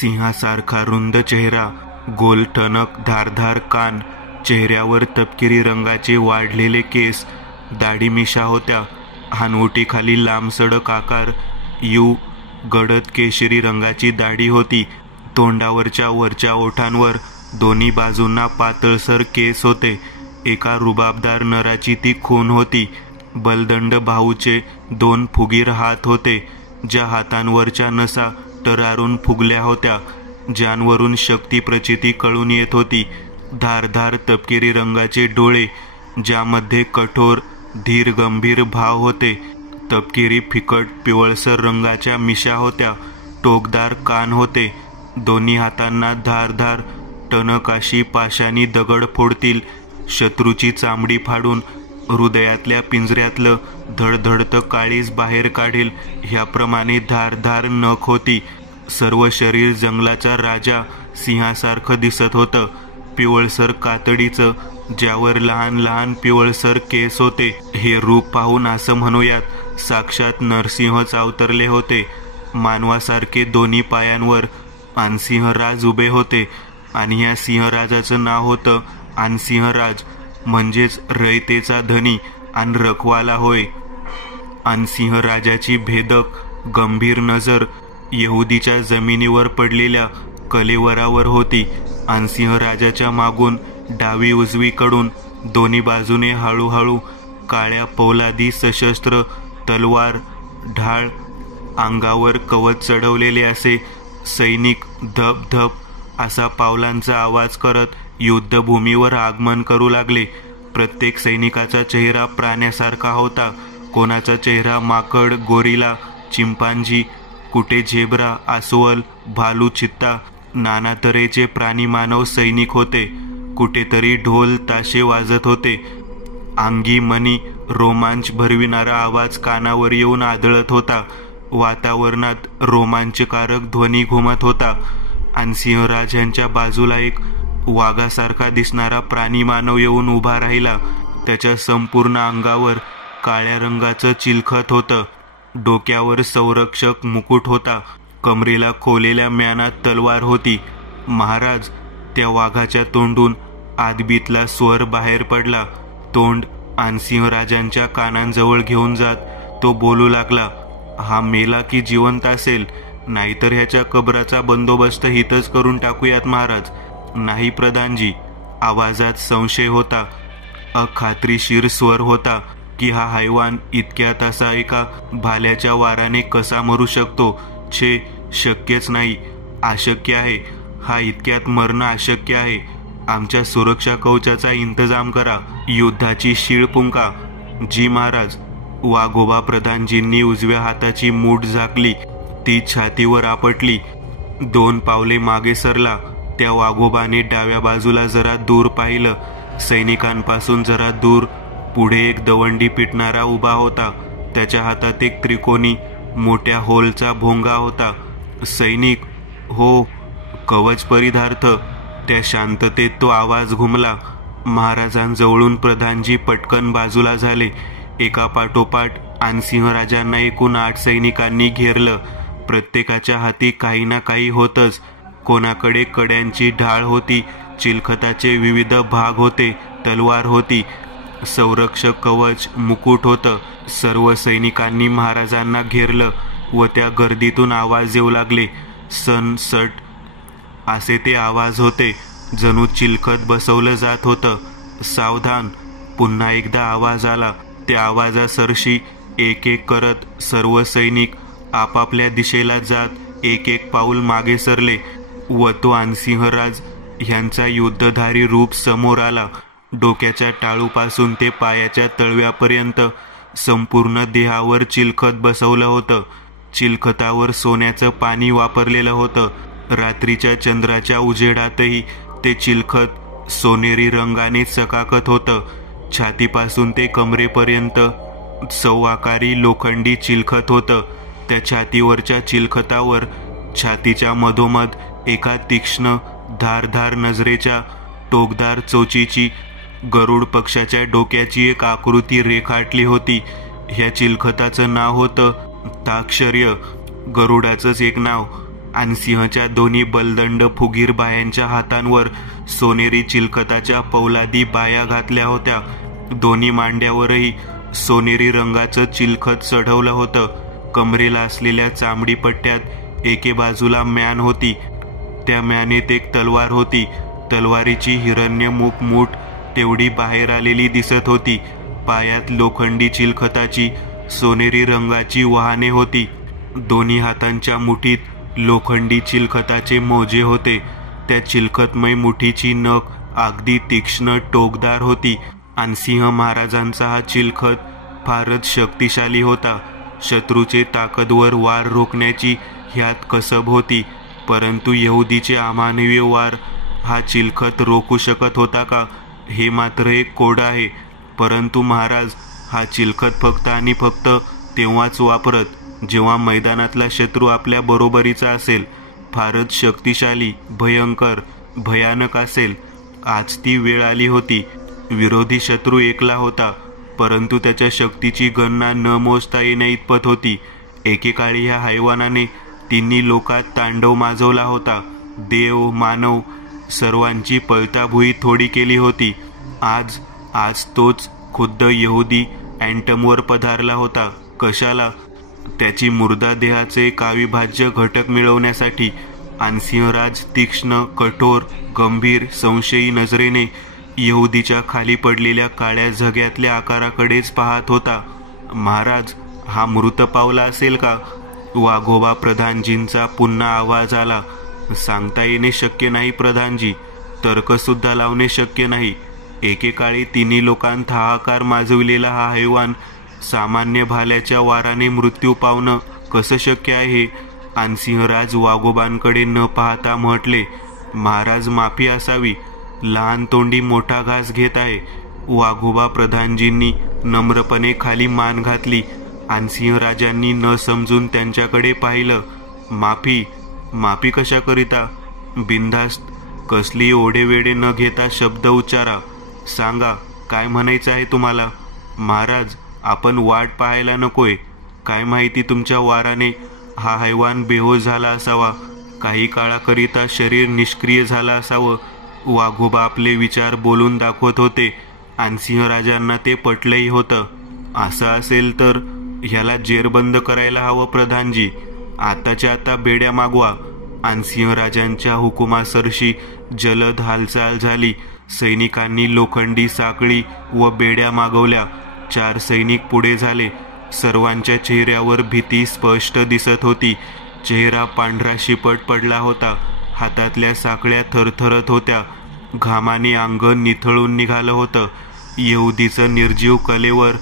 सिंहासारखा रुंद चेहरा, गोल टणक, धारधार कान, चेहऱ्यावर तपकिरी रंगाचे वाढलेले केस, दाढी मिशा होत्या. हानवटीखाली लांबसडक आकार, गडद केशरी रंगाची दाढी होती. तोंडावरच्या वरच्या ओठांवर दोन्ही बाजूंना पातळसर केस होते. एका रुबाबदार नराची ती खून होती. बलदंड भाऊचे 2 फुगीर हात होते, ज्या हातांवरच्या नसा टरारून फुगल्या होत्या, ज्यांवरून शक्ती प्रचिती कळून येत होती. धारधार तपकिरी रंगाचे डोळे, ज्यामध्ये कठोर धीर गंभीर भाव होते. तपकिरी फिकट पिवळसर रंगाच्या मिशा होत्या. टोकदार कान होते. दोन्ही हातांना धारधार टणकाशी पाशानी दगड फोडतील, शत्रूची चामडी फाडून हृदयातल्या पिंजऱ्यातलं धडधडतं काळीज बाहेर काढेल, ह्याप्रमाणे धारधार नख होती. सर्व शरीर जंगलाचा राजा सिंहासारखं दिसत होतं. पिवळसर कातडीचं, ज्यावर लहान लहान पिवळसर केस होते. हे रूप पाहून असं म्हणूयात साक्षात नरसिंहच अवतरले होते. मानवासारखे दोन्ही पायांवर आनसिंहराज उभे होते आणि या सिंहराजाचं नाव होतं आनसिंहराज, म्हणजेच रयतेचा धनी आणि रखवाला होय. आनसिंहराजाची भेदक गंभीर नजर यहुदीच्या जमिनीवर पडलेल्या कलेवरावर होती. आनसिंहराजाच्या मागून डावी उजवीकडून दोन्ही बाजूने हळूहळू काळ्या पोलादी सशस्त्र तलवार, ढाळ, अंगावर कवच चढवलेले असे सैनिक धप धप असा पावलांचा आवाज करत युद्धभूमीवर आगमन करू लागले. प्रत्येक सैनिकाचा चेहरा प्राण्यासारखा होता. कोणाचा चेहरा माकड, गोरिला, चिंपांजी, कुठे झेब्रा, अस्वल, भालू, चित्ता, नाना तऱ्हेचे प्राणी मानव सैनिक होते. कुठेतरी ढोल ताशे वाजत होते. अंगी मनी रोमांच भरविणारा आवाज कानावर येऊन आदळत होता. वातावरणात रोमांचकारक ध्वनी घुमत होता. आणि सिंहराज यांच्या बाजूला एक वाघासारखा दिसणारा प्राणी मानव येऊन उभा राहिला. त्याच्या संपूर्ण अंगावर काळ्या रंगाचं चिलखत होतं. डोक्यावर संरक्षक मुकुट होता. कमरेला खोलेल्या म्यानात तलवार होती. महाराज, त्या वाघाच्या तोंडून आदबीतला स्वर बाहेर पडला. तोंड आनसिंहराजांच्या कानांजवळ घेऊन जात तो बोलू लागला, हा मेला की जिवंत असेल? नाहीतर ह्याच्या कबराचा बंदोबस्त हितच करून टाकूयात महाराज. नाही प्रधानजी. आवाजात संशय होता. अखात्रीशीर स्वर होता की हा हैवान इतक्यात असा एका भाल्याच्या वाराने कसा मरू शकतो? छे, शक्यच नाही. अशक्य आहे. हा इतक्यात मरणं अशक्य आहे. आमच्या सुरक्षा कवचाचा इंतजाम करा. युद्धाची शीळ पुंका. जी महाराज. वाघोबा प्रधानजींनी उजव्या हाताची मूठ झाकली. ती छातीवर आपटली. 2 पावले मागे सरला. त्या वाघोबाने डाव्या बाजूला जरा दूर पाहिलं. सैनिकांपासून जरा दूर पुढे एक दवंडी पिटणारा उभा होता. त्याच्या हातात एक त्रिकोणी मोठ्या होलचा भोंगा होता. सैनिक? हो. कवच परिधार्थ. त्या शांततेत तो आवाज घुमला. महाराजांजवळून प्रधानजी पटकन बाजूला झाले. एका पाठोपाठ आनसिंहराजांना एकूण 8 सैनिकांनी घेरलं. प्रत्येकाच्या हाती काही ना काही होतंच. कोणाकडे कड्यांची ढाळ होती, चिलखताचे विविध भाग होते, तलवार होती, संरक्षक कवच, मुकुट होतं. सर्व सैनिकांनी महाराजांना घेरलं व त्या गर्दीतून आवाज येऊ लागले. सन सट असे ते आवाज होते. जणू चिलखत बसवलं जात होतं. सावधान. पुन्हा एकदा आवाज आला. त्या आवाजासरशी एक एक करत सर्व सैनिक आपापल्या दिशेला जात एक एक पाऊल मागे सरले व तो आनसिंहराज ह्यांचा युद्धधारी रूप समोर आला. डोक्याच्या टाळूपासून ते पायाच्या तळव्यापर्यंत संपूर्ण देहावर चिलखत बसवलं होतं. चिलखतावर सोन्याचं पाणी वापरलेलं होतं. रात्रीच्या चंद्राच्या उजेडातही ते चिलखत सोनेरी रंगाने चकाकत होतं. छातीपासून ते कमरेपर्यंत चौआकारी लोखंडी चिलखत होतं. त्या छातीवरच्या चिलखतावर छातीच्या मधोमध एका तीक्ष्ण धारधार नजरेच्या टोकदार चोचीची गरुड पक्षाच्या डोक्याची एक आकृती रेखाटली होती. ह्या चिलखताचं नाव होतं ताक्षर्य. गरुडाचंच एक नाव. आणि सिंहाच्या दोन्ही बलदंड फुगीर बायांच्या हातांवर सोनेरी चिलखताच्या पौलादी बाया घातल्या होत्या. दोन्ही मांड्यावरही सोनेरी रंगाचं चिलखत चढवलं होतं. कमरेला असलेल्या चामडी पट्ट्यात एके बाजूला म्यान होती. त्या म्यानेत एक तलवार होती. तलवारीची हिरण्यमुख मूठ तेवढी बाहेर आलेली दिसत होती. पायात लोखंडी चिलखताची सोनेरी रंगाची वहाने होती. दोन्ही हातांच्या मुठीत लोखंडी चिलखताचे मोजे होते. त्या चिलखतमय मुठीची नख अगदी तीक्ष्ण टोकदार होती. आणि सिंह महाराजांचा हा चिलखत फारच शक्तिशाली होता. शत्रूचे ताकदवर वार रोखण्याची ह्यात कसब होती. परंतु यहुदीचे अमानवीय वार हा चिलखत रोखू शकत होता का, हे मात्र एक कोड आहे. परंतु महाराज हा चिलखत फक्त आणि फक्त तेव्हाच वापरत जेव्हा मैदानातला शत्रू आपल्या बरोबरीचा असेल, फारच शक्तिशाली, भयंकर, भयानक असेल. आज ती वेळ आली होती. विरोधी शत्रू एकला होता, परंतु त्याच्या शक्तीची गणना न मोजता येण्या इतपत होती. एकेकाळी ह्या हैवानाने तिन्ही लोकात तांडव माजवला होता. देव, मानव सर्वांची पळताभुई थोडी केली होती. आज तोच खुद्द यहुदी अँटमवर पधारला होता. कशाला? त्याची मुर्दा देहाचे एक अविभाज्य घटक मिळवण्यासाठी. आणि सिंहराज तीक्ष्ण, कठोर, गंभीर, संशयी नजरेने यहुदीच्या खाली पडलेल्या काळ्या झग्यातल्या आकाराकडेच पाहत होता. महाराज हा मृत पावला असेल का? वाघोबा प्रधानजींचा पुन्हा आवाज आला. सांगता येणे शक्य नाही प्रधानजी. तर्कसुद्धा लावणे शक्य नाही. एकेकाळी तिन्ही लोकांत हाहाकार माजविलेला हा हैवान सामान्य भाल्याच्या वाराने मृत्यू पावणं कसं शक्य आहे? आणि सिंहराज वाघोबांकडे न पाहता म्हटले, महाराज माफी असावी. लहान तोंडी मोठा घास घेत आहे. वाघोबा प्रधानजींनी नम्रपणे खाली मान घातली आणि सिंहराजांनी न समजून त्यांच्याकडे पाहिलं. माफी कशाकरिता? बिनधास्त, कसली ओढेवेढे न घेता शब्द उच्चारा. सांगा, काय म्हणायचं आहे तुम्हाला? महाराज आपण वाट पाहायला नकोय. काय माहिती तुमच्या वाराने हा हैवान बेहोश झाला असावा. काही काळाकरिता शरीर निष्क्रिय झालं असावं. वाघोबा आपले विचार बोलून दाखवत होते आणि सिंहराजांना ते पटलंही होतं. असं असेल तर ह्याला जेरबंद करायला हवं प्रधानजी. आताच्या आता बेड्या मागवा. आणि सिंहराजांच्या हुकुमासरशी जलद हालचाल झाली. सैनिकांनी लोखंडी साखळी व बेड्या मागवल्या. 4 सैनिक पुढे झाले. सर्वांच्या चेहऱ्यावर भीती स्पष्ट दिसत होती. चेहरा पांढरा शिपट पडला होता. हातातल्या साखळ्या थरथरत होत्या. घामाने अंग निथळून निघालं होतं. यहुदीचं निर्जीव कलेवर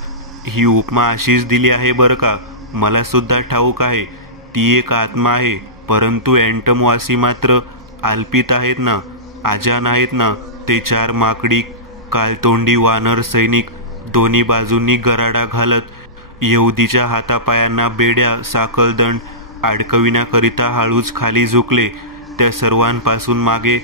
ही उपमा अशीच दिली आहे बरं का. मला सुद्धा ठाऊक आहे ती एक आत्मा आहे. परंतु अँटमवासी मात्र अल्पित आहेत ना, आजान आहेत ना. ते 4 माकडी काळतोंडी वानर सैनिक दोन्ही बाजूंनी गराडा घालत यहुदीच्या हातापायांना बेड्या, साखळदंड अडकविण्याकरिता हळूच खाली झुकले. त्या सर्वांपासून मागे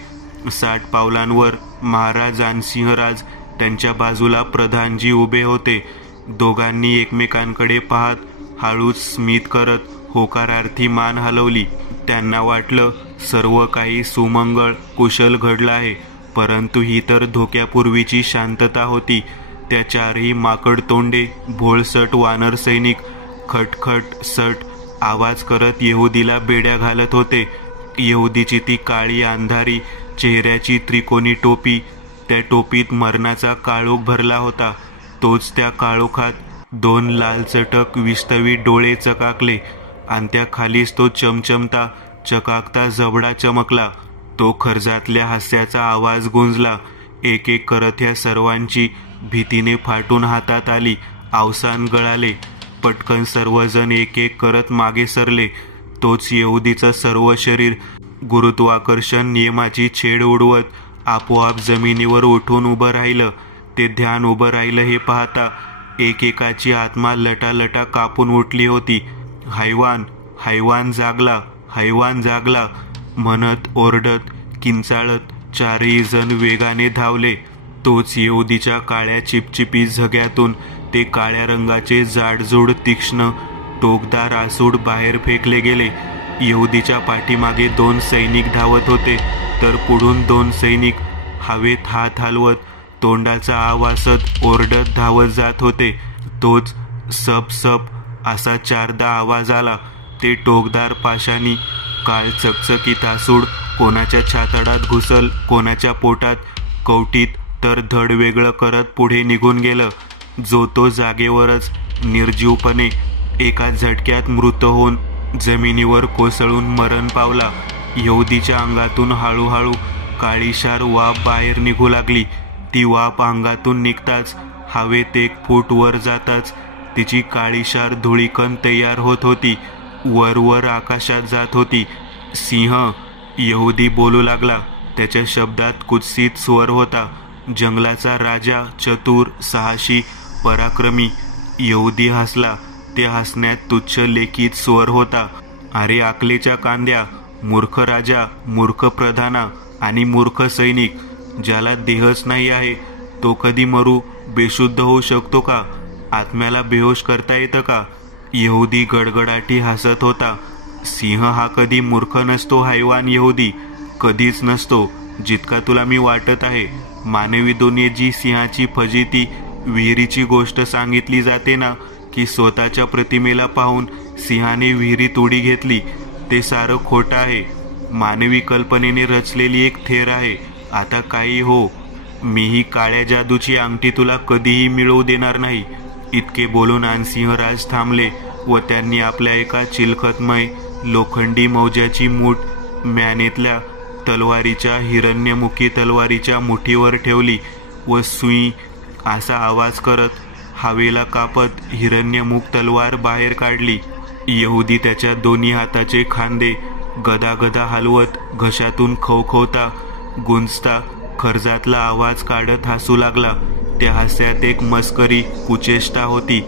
60 पावलांवर महाराज आणि सिंहराज, त्यांच्या बाजूला प्रधानजी उभे होते. दोघांनी एकमेकांकडे पाहत हळूच स्मित करत होकारार्थी मान हलवली. त्यांना वाटलं सर्व काही सुमंगळ कुशल घडलं आहे. परंतु ही तर धोक्यापूर्वीची शांतता होती. त्या 4ही माकडतोंडे भोळसट वानर सैनिक खटखट सट आवाज करत यहुदीला बेड्या घालत होते. यहुदीची ती काळी अंधारी चेहऱ्याची त्रिकोणी टोपी, त्या टोपीत मरणाचा काळोख भरला होता. तोच त्या काळोखात 2 लालचटक विस्तवी डोळे चकाकले आणि त्या खालीच तो चमचमता चकाकता जबडा चमकला. तो खर्जातल्या हास्याचा आवाज गुंजला. एक एक करत ह्या सर्वांची भीतीने फाटून हातात आली. अवसान गळाले. पटकन सर्वजण एक एक करत मागे सरले. तोच यहुदीचं सर्व शरीर गुरुत्वाकर्षण नियमाची छेड उडवत आपोआप जमिनीवर उठून उभं राहिलं. ते ध्यान उभं राहिलं हे पाहता एकेकाची आत्मा लटालटा कापून उठली होती. हैवान जागला, हैवान जागला म्हणत ओरडत किंचाळत 4ही जण वेगाने धावले. तोच यहुदीच्या काळ्या चिपचिपी झग्यातून ते काळ्या रंगाचे जाडजूड तीक्ष्ण टोकदार आसूड बाहेर फेकले गेले. यहुदीच्या पाठीमागे 2 सैनिक धावत होते, तर पुढून 2 सैनिक हवेत हात हलवत तोंडाचा आवासत ओरडत धावत जात होते. तोच सप सप असा 4दा आवाज आला. ते टोकदार पाशानी काळ चकचकीत आसूड कोणाच्या छातडात घुसल, कोणाच्या पोटात कवटीत, तर धड वेगळं करत पुढे निघून गेलं. जो तो जागेवरच निर्जीवपणे एका झटक्यात मृत होऊन जमिनीवर कोसळून मरण पावला. यहुदीच्या अंगातून हळूहळू काळीशार वाफ बाहेर निघू लागली. ती वाफ अंगातून निघताच हवेत 1 फूट वर जाताच तिची काळीशार धुळीकण तयार होत होती. वर वर आकाशात जात होती. सिंह, यहुदी बोलू लागला. त्याच्या शब्दात कुत्सित स्वर होता. जंगलाचा राजा, चतुर, साहसी, पराक्रमी. यहुदी हसला. त्या हसण्यात तुच्छ लेखित स्वर होता. अरे आकलेच्या कांद्या, मूर्ख राजा, मूर्ख प्रधाना आणि मूर्ख सैनिक. ज्याला देहच नाही आहे तो कधी मरू बेशुद्ध होऊ शकतो का? आत्म्याला बेहोश करता येतं का? यहुदी गडगडाटी हसत होता. सिंह हा कधी मूर्ख नसतो हैवान यहुदी, कधीच नसतो, जितका तुला मी वाटत आहे. मानवी दुनियेत जी सिंहाची फजिती, विहिरीची गोष्ट सांगितली जाते ना, की स्वतःच्या प्रतिमेला पाहून सिंहाने विहिरीत उडी घेतली, ते सारं खोटं आहे. मानवी कल्पनेने रचलेली एक थेर आहे. आता काही हो, मीही काळ्या जादूची अंगठी तुला कधीही मिळवू देणार नाही. इतके बोलून आनसिंहराज थांबले व त्यांनी आपल्या एका चिलखतमय लोखंडी मौजाची मूठ म्यानेतल्या तलवारीच्या हिरण्यमुखी तलवारीच्या मुठीवर ठेवली व सुई असा आवाज करत हवेला कापत हिरण्यमुख तलवार बाहेर काढली. यहुदी त्याच्या दोन्ही हाताचे खांदे गदागदा हलवत घशातून खवखवता गुंजता खर्जातला आवाज काढत हसू लागला. त्या हास्यात एक मस्करी, कुचेष्टा होती.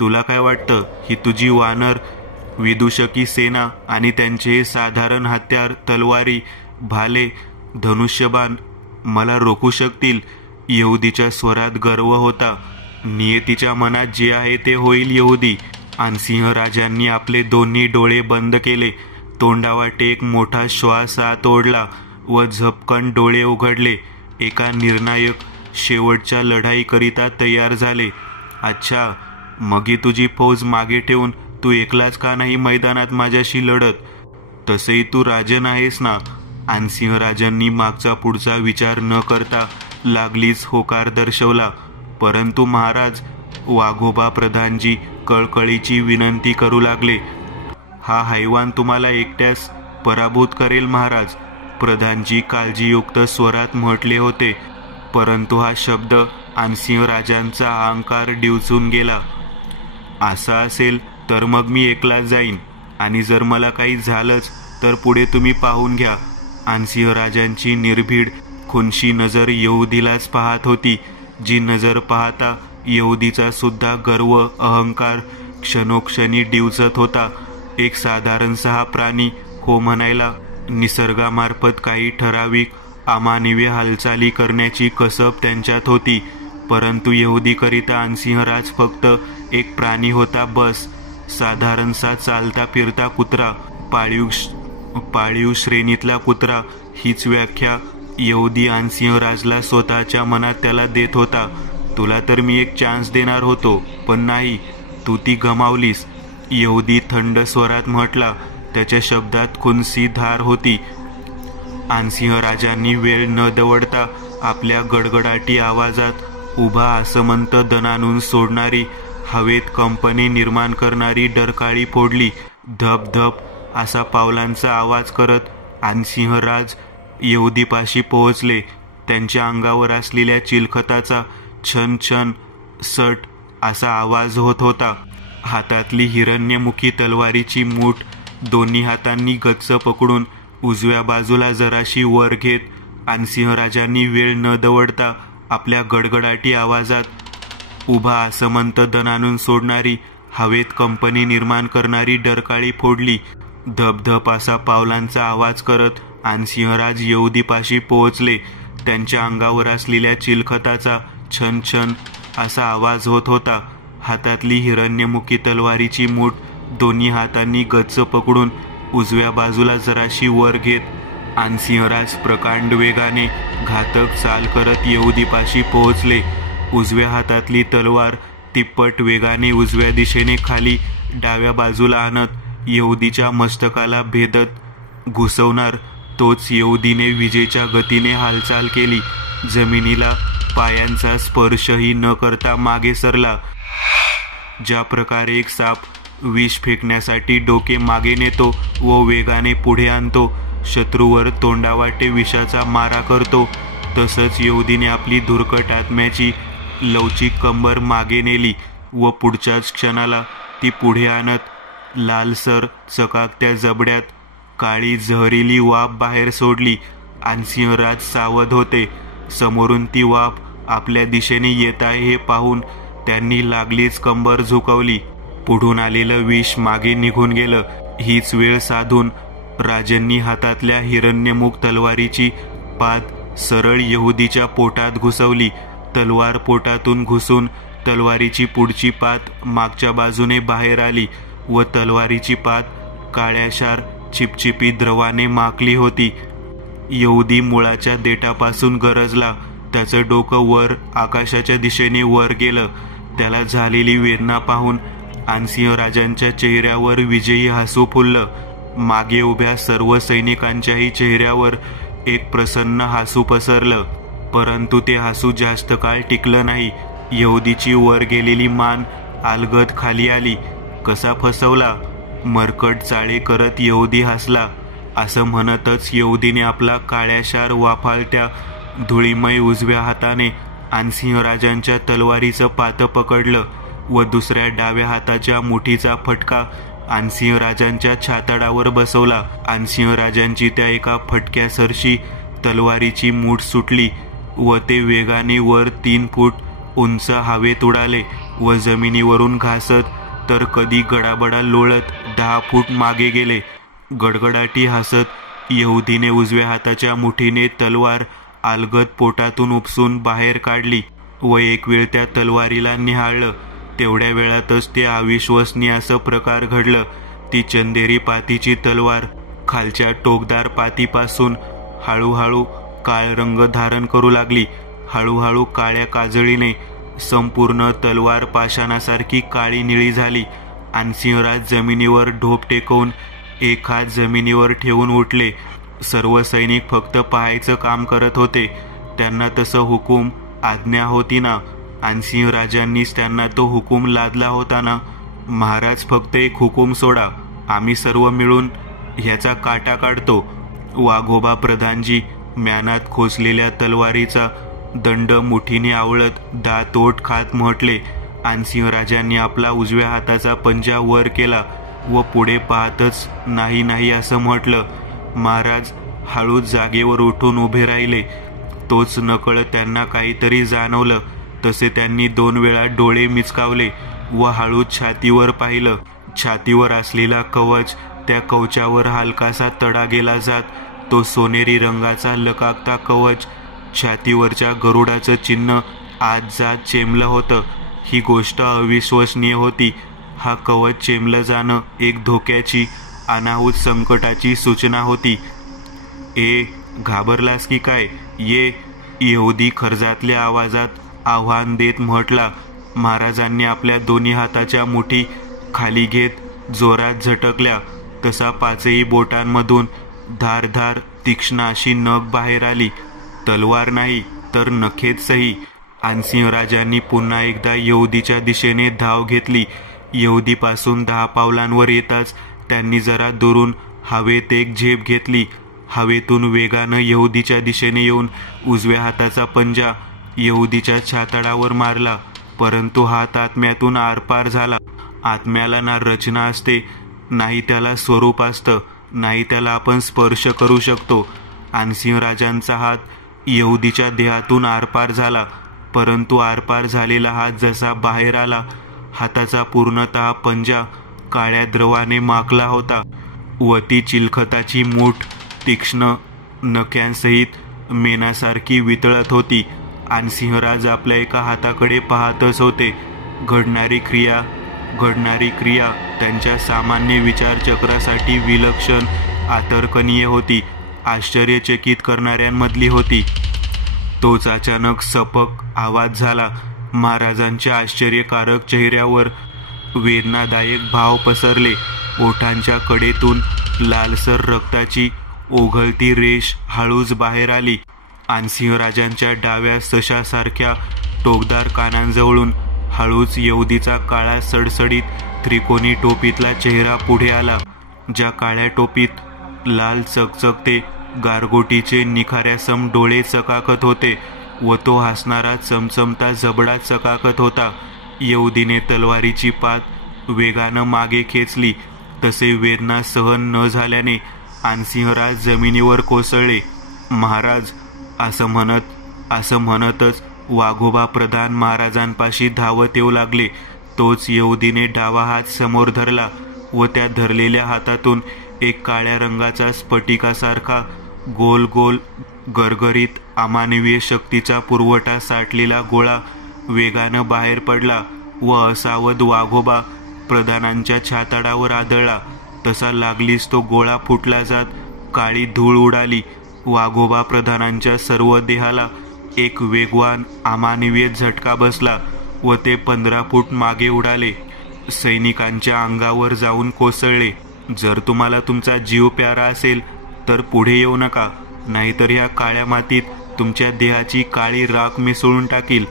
तुला काय वाटतं, ही तुझी वानर विदूषकी सेना आणि त्यांचे साधारण हत्यार, तलवारी, भाले, धनुष्यबाण मला रोखू शकतील? यहुदीच्या स्वरात गर्व होता. नियतीच्या मनात जे आहे ते होईल यहुदी. आनसिंह राजांनी आपले दोन्ही डोळे बंद केले. तोंडावाटे एक मोठा श्वास आत ओढला व झपकन डोळे उघडले. एका निर्णायक शेवटच्या लढाईकरिता तयार झाले. अच्छा, मग ही तुझी फौज मागे ठेवून तू एकलाच का नाही मैदानात माझ्याशी लढत? तसेही तू राजन आहेस ना? आनसिंह राजांनी मागचा पुढचा विचार न करता लागलीच होकार दर्शवला. परंतु महाराज, वाघोबा प्रधानजी कळकळीची विनंती करू लागले. हा हैवान तुम्हाला एकट्यास पराभूत करेल महाराज, प्रधानजी काळजीयुक्त स्वरात म्हटले होते. परंतु हा शब्द आनसिंह राजांचा अहंकार डिवचून गेला. असा असेल तर मग मी एकला जाईन, आणि जर मला काही झालंच तर पुढे तुम्ही पाहून घ्या. आनसिंह राजांची निर्भीड खुनशी नजर यहुदीलाच पाहत होती, जी नजर पाहता यहुदीचा सुद्धा गर्व, अहंकार क्षणोक्षणी डिवचत होता. एक साधारणसा प्राणी हो म्हणायला निसर्गामार्फत काही ठराविक अमानवीय हालचाली करण्याची कसब त्यांच्यात होती. परंतु यहुदीकरिता आनसिंहराज फक्त एक प्राणी होता बस. साधारणसा चालता फिरता कुत्रा, पाळीव श्रेणीतला कुत्रा, हीच व्याख्या यहुदी आनसिंहराजला स्वतःच्या मनात त्याला देत होता. तुला तर मी एक चान्स देणार होतो, पण नाही, तू ती गमावलीस. यहुदी थंड स्वरात म्हटला. त्याच्या शब्दात खुन्सी धार होती. आनसिंह राजांनी वेळ न दवडता आपल्या गडगडाटी आवाजात उभा आसमंत दणानून सोडणारी, हवेत कंपनी निर्माण करणारी डरकाळी फोडली. धप धप असा पावलांचा आवाज करत आनसिंहराज यहुदीपाशी पोहोचले. त्यांच्या अंगावर असलेल्या चिलखताचा छन छन सट असा आवाज होत होता. हातातली हिरण्यमुखी तलवारीची मूठ दोन्ही हातांनी गच्च पकडून उजव्या बाजूला जराशी वर घेत आनसिंहराजांनी वेळ न दवडता आपल्या गडगडाटी आवाजात उभा आसमंत दणानून सोडणारी, हवेत कंपनी निर्माण करणारी डरकाळी फोडली. धपधप असा पावलांचा आवाज करत आनसिंहराज यहुदीपाशी पोहोचले. त्यांच्या अंगावर असलेल्या चिलखताचा छन छन असा आवाज होत होता. हातातली हिरण्यमुखी तलवारीची मूठ दोन्ही हातांनी गच्च पकडून उजव्या बाजूला जराशी वर घेत अनसिंहराज प्रकांड वेगाने घातक चाल करत यहुदीपाशी पोहोचले. उजव्या हातातली तलवार तिप्पट वेगाने उजव्या दिशेने खाली डाव्या बाजूला आणत यहुदीच्या मस्तकाला भेदत घुसवणार तोच यहुदीने विजेच्या गतीने हालचाल केली. जमिनीला पायांचा स्पर्शही न करता मागे सरला. ज्या प्रकारे एक साप विष फेकण्यासाठी डोके मागे नेतो व वेगाने पुढे आणतो, शत्रूवर तोंडावाटे विषाचा मारा करतो, तसंच यहुदीने आपली धुरकट आत्म्याची लवचिक कंबर मागे नेली व पुढच्याच क्षणाला ती पुढे आणत लालसर चकाकत्या जबड्यात काळी जहरीली वाफ बाहेर सोडली. अनसिंहराज सावध होते. समोरून ती वाफ आपल्या दिशेने येत आहे हे पाहून त्यांनी लागलीच कंबर झुकवली. पुढून आलेलं विष मागे निघून गेलं. हीच वेळ साधून राजांनी हातातल्या हिरण्यमुख तलवारीची पात सरळ यहुदीच्या पोटात घुसवली. तलवार पोटातून घुसून तलवारीची पुढची पात मागच्या बाजूने बाहेर आली व तलवारीची पात काळ्याशार चिपचिपी द्रवाने माखली होती. यहुदी मुळाच्या देठापासून गरजला. त्याचं डोकं वर आकाशाच्या दिशेने वर गेलं. त्याला झालेली वेदना पाहून अनसिंहराजांच्या चेहऱ्यावर विजयी हसू फुललं. मागे उभ्या सर्व सैनिकांच्याही चेहऱ्यावर एक प्रसन्न हसू पसरलं. परंतु ते हसू जास्त काळ टिकलं नाही. यहुदीची वर गेलेली मान अलगद खाली आली. कसा फसवला, मरकट चाळे करत यहुदी हसला. असं म्हणतच यहुदीने आपला काळ्याशार वाफाळत्या धुळीमय उजव्या हाताने अनसिंहराजांच्या तलवारीचं पातं पकडलं व दुसऱ्या डाव्या हाताच्या मुठीचा फटका अनसिंहराजांच्या छातडावर बसवला. अनसिंहराजांची त्या एका फटक्यासरशी तलवारीची मूठ सुटली व ते वेगाने वर 3 फूट उंच हवेत उडाले व जमिनीवरून घासत तर कधी गडाबडा लोळत 10 फूट मागे गेले. गडगडाटी हसत यहुदीने उजव्या हाताच्या मुठीने तलवार अलगद पोटातून उपसून बाहेर काढली व एक वेळ त्या तलवारीला निहाळलं. तेवढ्या वेळातच ते अविश्वसनीय असं प्रकार घडलं. ती चंदेरी पातीची तलवार खालच्या टोकदार पातीपासून हळूहळू काळ रंग धारण करू लागली. हळूहळू काळ्या काजळीने संपूर्ण तलवार पाषाणासारखी काळी निळी झाली. अनसिंहराज जमिनीवर ढोप टेकवून एक हात जमिनीवर ठेवून उठले. सर्व सैनिक फक्त पाहायचं काम करत होते. त्यांना तसं हुकूम आज्ञा होती ना. अनसिंहराजांनीच त्यांना तो हुकूम लादला होता ना. महाराज, फक्त एक हुकूम सोडा, आम्ही सर्व मिळून ह्याचा काटा काढतो. वाघोबा प्रधानजी म्यानात खोचलेल्या तलवारीचा दंड मुठीने आवळत दात ओठ खात म्हटले. अनसिंहराजांनी आपला उजव्या हाताचा पंजा वर केला व पुढे पाहतच नाही नाही असं म्हटलं. महाराज हळूच जागेवर उठून उभे राहिले. तोच नकळत त्यांना काहीतरी जाणवलं. तसे त्यांनी 2 वेळा डोळे मिचकावले व हळूच छातीवर पाहिलं. छातीवर असलेला कवच, त्या कवचावर हलकासा तडा गेला जात तो सोनेरी रंगाचा लकाकता कवच. छातीवरच्या गरुडाचं चिन्ह आत जात चेंबलं होतं. ही गोष्ट अविश्वसनीय होती. हा कवच चेंबलं जाणं एक धोक्याची, अनाहूत संकटाची सूचना होती. ए, घाबरलास की काय? ये, यहुदी खर्जातल्या आवाजात आव्हान देत म्हटला. महाराजांनी आपल्या दोन्ही हाताच्या मुठी खाली घेत जोरात झटकल्या. तसा 5ही बोटांमधून धारधार तीक्ष्ण अशी नख बाहेर आली. तलवार नाही तर नखेच सही. अनसिंहराजांनी पुन्हा एकदा यहुदीच्या दिशेने धाव घेतली. यहुदीपासून 10 पावलांवर येताच त्यांनी जरा दुरून हवेत एक झेप घेतली. हवेतून वेगानं यहुदीच्या दिशेने येऊन उजव्या हाताचा पंजा यहुदीच्या छातडावर मारला. परंतु हात आत्म्यातून आरपार झाला. आत्म्याला ना रचना असते, नाही त्याला स्वरूप असतं, नाही त्याला आपण स्पर्श करू शकतो. अनसिंहराजांचा हात यहुदीच्या देहातून आरपार झाला. परंतु आरपार झालेला हात जसा बाहेर आला, हाताचा पूर्णतः पंजा काळ्या द्रवाने माखला होता व ती चिलखताची मूठ तीक्ष्ण नख्यांसहित मेणासारखी वितळत होती. अनसिंहराज आपल्या एका हाताकडे पाहतच होते. घडणारी क्रिया घडणारी क्रिया त्यांच्या सामान्य विचारचक्रासाठी विलक्षण, आतर्कनीय होती, आश्चर्यचकित करणाऱ्यांमधली होती. तोच अचानक सपक आवाज झाला. महाराजांच्या आश्चर्यकारक चेहऱ्यावर वेदनादायक भाव पसरले. ओठांच्या कडेतून लालसर रक्ताची ओघळती रेष हळूच बाहेर आली. आनसिंहराजांच्या डाव्या सशासारख्या टोकदार कानांजवळून हळूच यहुदीचा काळा सडसडीत त्रिकोणी टोपीतला चेहरा पुढे आला. ज्या काळ्या टोपीत लाल चकचकते गारगोटीचे निखाऱ्यासम डोळे चकाकत होते व तो हसणारा चमचमता जबडा चकाकत होता. यहुदीने तलवारीची पात वेगानं मागे खेचली. तसे वेदना सहन न झाल्याने आनसिंहराज जमिनीवर कोसळले. महाराज, असं म्हणतच वाघोबा प्रधान महाराजांपाशी धावत येऊ लागले. तोच यहुदीने डावा हात समोर धरला व त्या धरलेल्या हातातून एक काळ्या रंगाचा स्फटिकासारखा गोल गोल गरगरीत अमानवीय शक्तीचा पुरवठा साठलेला गोळा वेगानं बाहेर पडला व असावध वाघोबा प्रधानांच्या छाताडावर आदळला. तसा लागलीच तो गोळा फुटला जात काळी धूळ उडाली. वाघोबा प्रधानांच्या सर्व देहाला एक वेगवान अमानवीय झटका बसला व ते 15 फूट मागे उडाले. सैनिकांच्या अंगावर जाऊन कोसळले. जर तुम्हाला तुमचा जीव प्यारा असेल तर पुढे येऊ नका, नाहीतर ह्या काळ्या मातीत तुमच्या देहाची काळी राख मिसळून टाकील,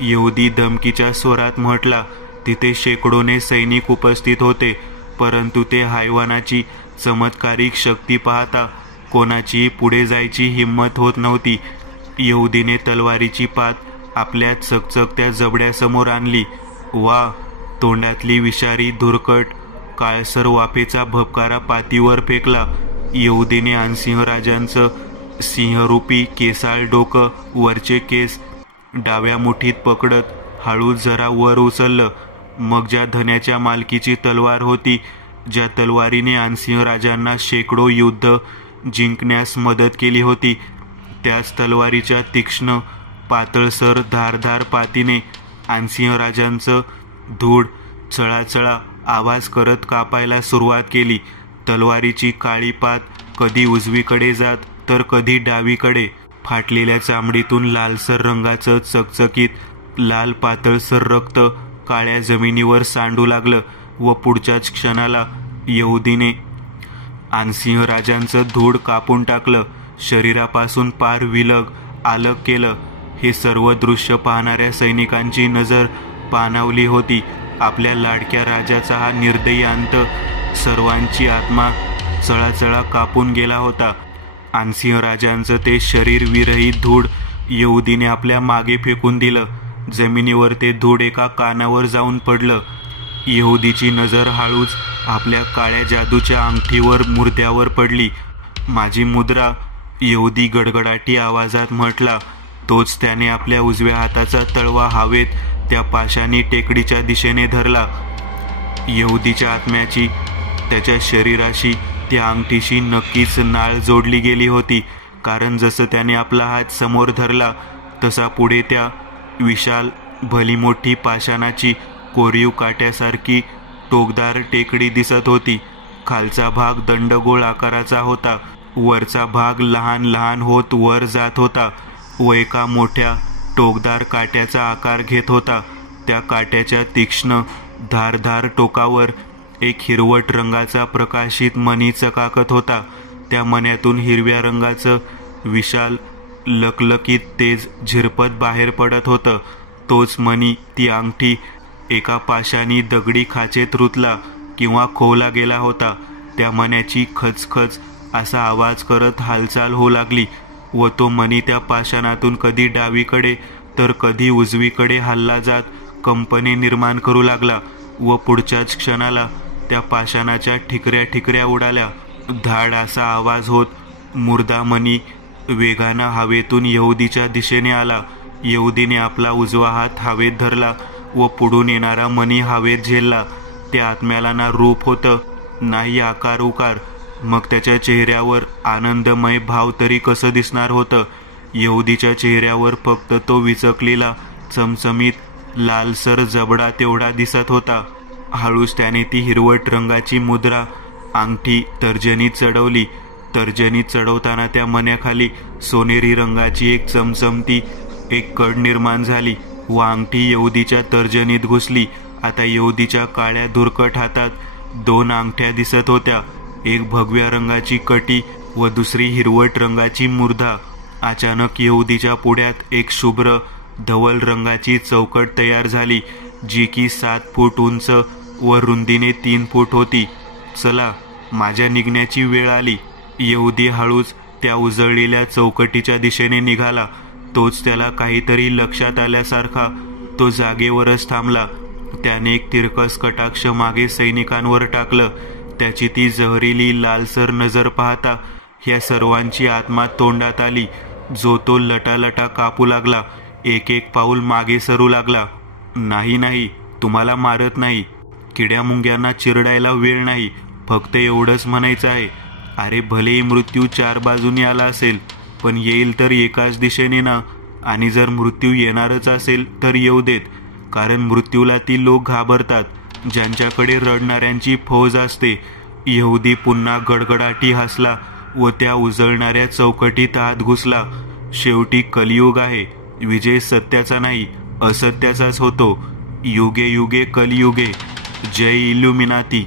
यहुदी धमकीच्या स्वरात म्हटला. तिथे शेकडोने सैनिक उपस्थित होते, परंतु ते हैवानाची चमत्कारिक शक्ती पाहता कोणाचीही पुढे जायची हिंमत होत नव्हती. यहुदीने तलवारीची पात आपल्या चकचकत्या जबड्यासमोर आणली. वा! तोंडातली विषारी धुरकट काळसर वाफेचा भपकारा पातीवर फेकला. यहुदीने आनसिंहराजांचं सिंहरूपी केसाळ डोकं, वरचे केस डाव्या मुठीत पकडत हळूच जरा वर उचललं. मग ज्या धन्याच्या मालकीची तलवार होती, ज्या तलवारीने आनसिंहराजांना शेकडो युद्ध जिंकण्यास मदत केली होती, त्याच तलवारीच्या तीक्ष्ण पातळसर धारदार पातीने आनसिंहराजांचं धूड चळाचळा आवाज करत कापायला सुरुवात केली. तलवारीची काळी पात कधी उजवीकडे जात तर कधी डावीकडे. फाटलेल्या चामडीतून लालसर रंगाचं चकचकीत लाल पातळसर रक्त काळ्या जमिनीवर सांडू लागलं व पुढच्याच क्षणाला यहुदीने आनसिंहराजांचं धूड कापून टाकलं, शरीरापासून पार विलग आलग केलं. हे सर्व दृश्य पाहणाऱ्या सैनिकांची नजर पाणावली होती. आपल्या लाडक्या राजाचा हा निर्दयी अंत सर्वांची आत्मा चळाचळा कापून गेला होता. आनसिंहराजांचं ते शरीर विरहित धूड यहुदीने आपल्या मागे फेकून दिलं. जमिनीवर ते धूड एका कानावर जाऊन पडलं. यहुदीची नजर हळूच आपल्या काळ्या जादूच्या अंगठीवर मुर्द्यावर पडली. माझी मुद्रा, यहुदी गडगडाटी आवाजात म्हटला. तोच त्याने आपल्या उजव्या हाताचा तळवा हवेत त्या पाषाणी टेकडीच्या दिशेने धरला. यहुदीच्या आत्म्याची त्याच्या शरीराशी त्या अंगठीशी नक्कीच नाळ जोडली गेली होती, कारण जसं त्याने आपला हात समोर धरला तसा पुढे त्या विशाल भली मोठी पाषाणाची कोरीव काट्यासारखी टोकदार टेकडी दिसत होती. खालचा भाग दंडगोळ आकाराचा होता, वरचा भाग लहान लहान होत वर जात होता व एका मोठ्या टोकदार काट्याचा आकार घेत होता. त्या काट्याच्या तीक्ष्ण धारधार टोकावर एक हिरवट रंगाचा प्रकाशित मणी चकाकत होता. त्या मण्यातून हिरव्या रंगाचं विशाल लकलकीत तेज झिरपत बाहेर पडत होतं. तोच मणी, ती अंगठी एका पाषाणी दगडी खाचेत रुतला किंवा खोवला गेला होता. त्या मण्याची खचखच असा आवाज करत हालचाल होऊ लागली व तो मणी त्या पाषाणातून कधी डावीकडे तर कधी उजवीकडे हलला जात कंपने निर्माण करू लागला व पुढच्याच क्षणाला त्या पाषाणाच्या ठिकऱ्या ठिकऱ्या उडाल्या. धाड असा आवाज होत मुर्दा मणी वेगानं हवेतून यहुदीच्या दिशेने आला. यहुदीने आपला उजवा हात हवेत धरला व पुढून येणारा मणी हवेत झेलला. त्या आत्म्याला ना रूप होतं, नाही आकार उकार. मग त्याच्या चेहऱ्यावर आनंदमय भाव तरी कसं दिसणार होतं? यहुदीच्या चेहऱ्यावर फक्त तो विचकलेला चमचमीत लालसर जबडा तेवढा दिसत होता. हळूच त्याने ती हिरवट रंगाची मुद्रा अंगठी तर्जनीत चढवली. तर्जनीत चढवताना त्या मण्याखाली सोनेरी रंगाची एक चमचमती एक कड निर्माण झाली व अंगठी यहुदीच्या तर्जनीत घुसली. आता यहुदीच्या काळ्या धुरकट हातात 2 अंगठ्या दिसत होत्या, एक भगव्या रंगाची कटी व दुसरी हिरवट रंगाची मुर्धा. अचानक यहुदीच्या पुढ्यात एक शुभ्र धवल रंगाची चौकट तयार झाली, जी की 7 फूट उंच व रुंदीने 3 फूट होती. चला, माझ्या निघण्याची वेळ आली. यहुदी हळूच त्या उजळलेल्या चौकटीच्या दिशेने निघाला. तोच त्याला काहीतरी लक्षात आल्यासारखा तो जागेवरच थांबला. त्याने एक तिरकस कटाक्ष मागे सैनिकांवर टाकलं. त्याची ती जहरीली लालसर नजर पाहता ह्या सर्वांची आत्मा तोंडात आली. जो तो लटालटा कापू लागला, एक एक पाऊल मागे सरू लागला. नाही नाही, तुम्हाला मारत नाही. किड्या मुंग्यांना चिरडायला वेळ नाही, फक्त एवढंच म्हणायचं आहे. अरे भलेही मृत्यू 4 बाजूनी आला असेल, पण येईल तर एकाच दिशेने ना. आणि जर मृत्यू येणारच असेल तर येऊ देत, कारण मृत्यूला ती लोक घाबरतात ज्यांच्याकडे रडणाऱ्यांची फौज असते. यहुदी पुन्हा गडगडाटी हसला व त्या उजळणाऱ्या चौकटीत आत घुसला. शेवटी कलियुग आहे. विजय सत्याचा नाही, असत्याचाच होतो. युगे युगे कलियुगे. जय इल्युमिनाती.